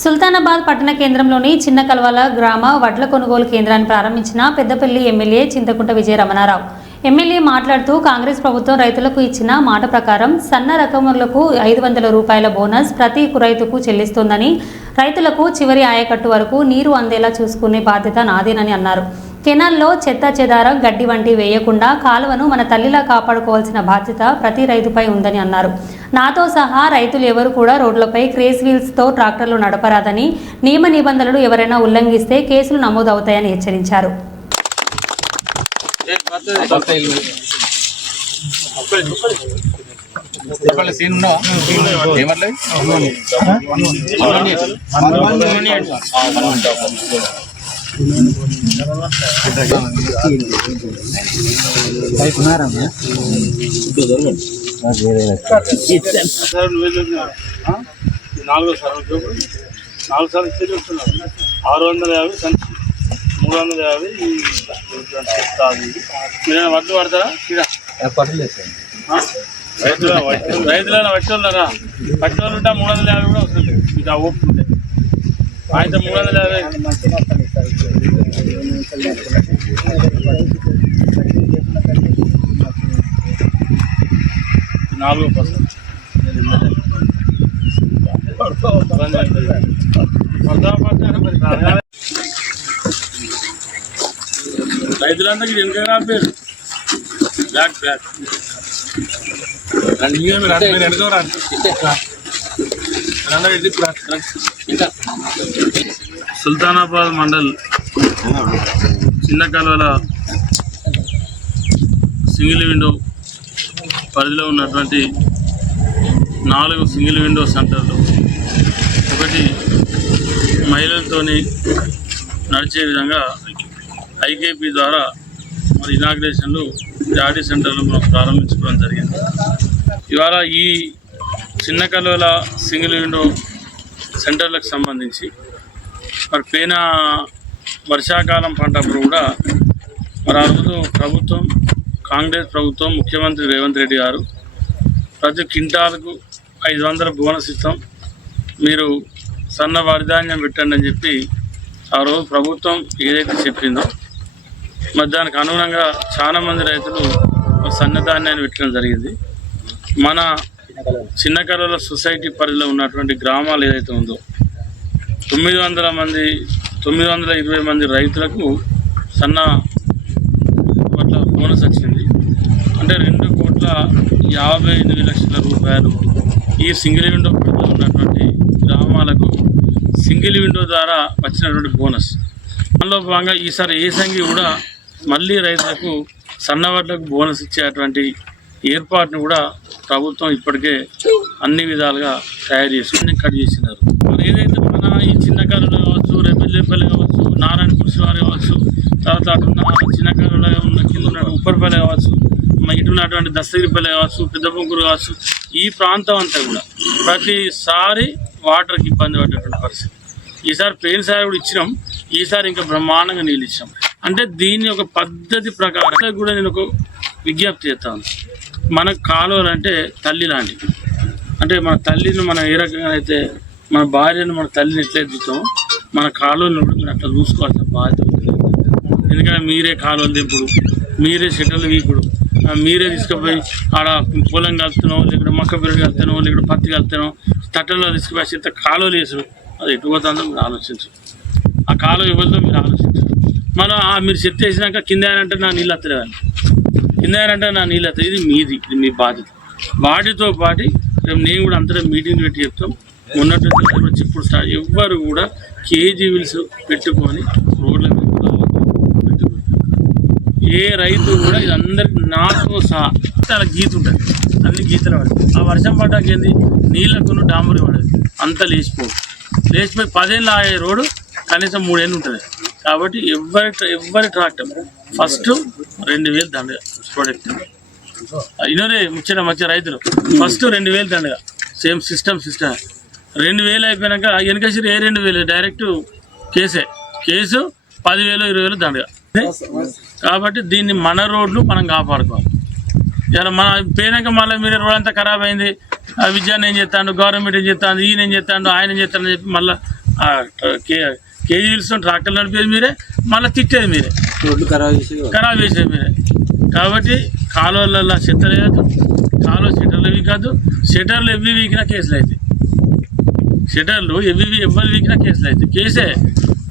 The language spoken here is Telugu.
సుల్తానాబాద్ పట్టణ కేంద్రంలోని చిన్న కల్వాల గ్రామ వడ్ల కొనుగోలు కేంద్రాన్ని ప్రారంభించిన పెద్దపల్లి ఎమ్మెల్యే చింతకుంట విజయ రమణారావు. ఎమ్మెల్యే మాట్లాడుతూ కాంగ్రెస్ ప్రభుత్వం రైతులకు ఇచ్చిన మాట ప్రకారం సన్న రకములకు 500 రూపాయల బోనస్ ప్రతి రైతుకు చెల్లిస్తోందని, రైతులకు చివరి ఆయకట్టు వరకు నీరు అందేలా చూసుకునే బాధ్యత నాదేనని అన్నారు. కెనాల్లో చెత్త చెదారం గడ్డి వంటి వేయకుండా కాలువను మన తల్లిలా కాపాడుకోవాల్సిన బాధ్యత ప్రతి రైతుపై ఉందని అన్నారు. నాతో సహా రైతులు ఎవరు కూడా రోడ్లపై క్రేజ్ వీల్స్తో ట్రాక్టర్లు నడపరాదని, నియమ నిబంధనలు ఎవరైనా ఉల్లంఘిస్తే కేసులు నమోదవుతాయని హెచ్చరించారు. నాలుగు సార్లు ఇస్తే చూస్తున్నాను 650 350 మీరు వడ్లు పడతారా? రైతులను వట్టి ఉన్నారా? వట్టి వాళ్ళు ఉంటే 350 కూడా వస్తుంది. మీకు ఆ ఓపు ఉంటే అయితే 350 4%. రైతులందరికీ వెనుక రాపారు. బ్యాక్ సుల్తానాబాద్ మండల్ చిన్న కాలువల సింగిల్ విండో పరిధిలో ఉన్నటువంటి 4 సింగిల్ విండో సెంటర్లు, ఒకటి మహిళలతోని నడిచే విధంగా ఐకేపీ ద్వారా మరి ఇనాగ్రేషన్లు జాడీ సెంటర్లు మనం ప్రారంభించుకోవడం జరిగింది. ఇవాళ ఈ చిన్న కాలువల సింగిల్ విండో సెంటర్లకు సంబంధించి మరి పోయిన వర్షాకాలం పంటప్పుడు కూడా మరి ఆ రోజు ప్రభుత్వం, కాంగ్రెస్ ప్రభుత్వం, ముఖ్యమంత్రి రేవంత్ రెడ్డి గారు ప్రతి క్వింటాలకు 500 బోనస్ ఇస్తాం, మీరు సన్న వరిధాన్యం పెట్టండి అని చెప్పి ఆ రోజు ప్రభుత్వం ఏదైతే చెప్పిందో మరి దానికి అనుగుణంగా చాలామంది రైతులు సన్నధాన్యాన్ని పెట్టడం జరిగింది. మన చిన్న కల్వాల సొసైటీ పరిధిలో ఉన్నటువంటి గ్రామాలు ఏదైతే ఉందో 920 మంది రైతులకు సన్న పట్ల బోనస్ వచ్చింది. అంటే 2,55,00,000 రూపాయలు ఈ సింగిల్ విండో పరిధిలో ఉన్నటువంటి గ్రామాలకు సింగిల్ విండో ద్వారా వచ్చినటువంటి బోనస్. దానిలో భాగంగా ఈసారి ఏసంగి కూడా మళ్ళీ రైతులకు సన్నవడ్లకు బోనస్ ఇచ్చేటువంటి ఏర్పాటును కూడా ప్రభుత్వం ఇప్పటికే అన్ని విధాలుగా తయారు చేసి కట్ చేసినారు. మరి ఏదైతే మన ఈ చిన్న కాలువలో కావచ్చు, రెబ్బెల్లిపల్లి కావచ్చు, నారాయణపూర్ శివారు కావచ్చు, తర్వాత అటున్న చిన్న కాలువలో ఉన్న కింద ఉన్న ఉప్పరిపల్లి కావచ్చు, ఇటు ఉన్నటువంటి దస్తగిరిపల్లి కావచ్చు, పెద్దపొంకూరు కావచ్చు, ఈ ప్రాంతం అంతా కూడా ప్రతిసారి వాటర్కి ఇబ్బంది పడేటువంటి పరిస్థితి. ఈసారి పోయినసారి కూడా ఇచ్చినాం, ఈసారి ఇంకా బ్రహ్మాండంగా నీళ్ళు ఇచ్చాం. అంటే దీన్ని ఒక పద్ధతి ప్రకారం కూడా నేను ఒక విజ్ఞప్తి చేస్తాను. మన కాలువలు అంటే తల్లి లాంటివి. అంటే మన తల్లిని మనం ఏ రకంగా అయితే మన భార్యను మన తల్లిని ఎట్లా ఎదుగుతామో మన కాలువలను కూడా మీరు అట్లా చూసుకోవాల్సిన బాధ్యత ఉంది. ఎందుకంటే మీరే కాలువలు దింపుడు, మీరే షెడ్యూల్ వీకుడు, మీరే తీసుకుపోయి ఆడ పొలం కలుపుతున్నావు, లేకపోతే మొక్క పిల్లలు కలుపుతున్నావు, లేకపోతే పత్తి కలుపుతున్నావు, తట్టలో తీసుకుపోయి ఇంత కాలువలు వేసారు. అది ఎటు పోతుందో మీరు ఆలోచించు. ఆ కాలువ ఇవ్వద్దో మీరు ఆలోచించు. మనం మీరు చెత్త వేసినాక కింద అంటే నా నీళ్ళు వస్తలేవాలి, కింద అంటే నా నీళ్ళు వస్తాయి. ఇది మీది, ఇది మీ బాధ్యత. వాటితో పాటు రేపు నేను కూడా అంతటా మీటింగ్ పెట్టి చెప్తాం. మొన్నటి చెప్పుడు స్టార్ట్ ఎవ్వరు కూడా కేజీ విల్స్ పెట్టుకొని రోడ్ల మీద పెట్టుకోండి. ఏ రైతు కూడా ఇది అందరికి నాతో సహా అలా గీత ఉంటుంది, అన్ని గీతలు పడతాయి. ఆ వర్షం పడ్డాక ఏంది నీళ్ళకు డాంబరు పడదు, అంతా లేచిపోదు. లేచిపోయి 10 ఏళ్ళు ఆగే రోడ్డు కనీసం 3 ఏళ్ళు ఉంటుంది. కాబట్టి ఎవరి ట్రాక్టర్ ఫస్ట్ 2,000 దండగా ప్రోడక్ట్ ఇన్నోరే ముచ్చట రైతులు ఫస్ట్ 2,000 దండగా. సేమ్ సిస్టమ్ 2,000 అయిపోయినాక వెనకసిరి 2,000 డైరెక్ట్ కేసు 10,000 20,000 దండగా. కాబట్టి దీన్ని మన రోడ్లు మనం కాపాడుకోవాలి. ఇలా మన పోయినాక మళ్ళీ మీరు రోడ్ అంతా ఖరాబ్ అయింది, విద్యాన్ని ఏం చేస్తాడు, గవర్నమెంట్ ఏం చేస్తాడు, ఈయన ఏం చేస్తాడు, ఆయన ఏం చేస్తాడని చెప్పి మళ్ళీ కేజీలతో ట్రాక్టర్లు నడిపేది మీరే, మళ్ళీ తిట్టేది మీరే, రోడ్లు ఖరాబ్ చేసేది మీరే. కాబట్టి కాలువలలో చెత్త లేదు, కాలువ షెటర్లు వీకద్దు, షెటర్లు ఎవ్వి వీకినా కేసులు అవుతాయి, షెటర్లు ఎవ్వి ఎవ్వరు వీకినా కేసులు అవుతాయి. కేసే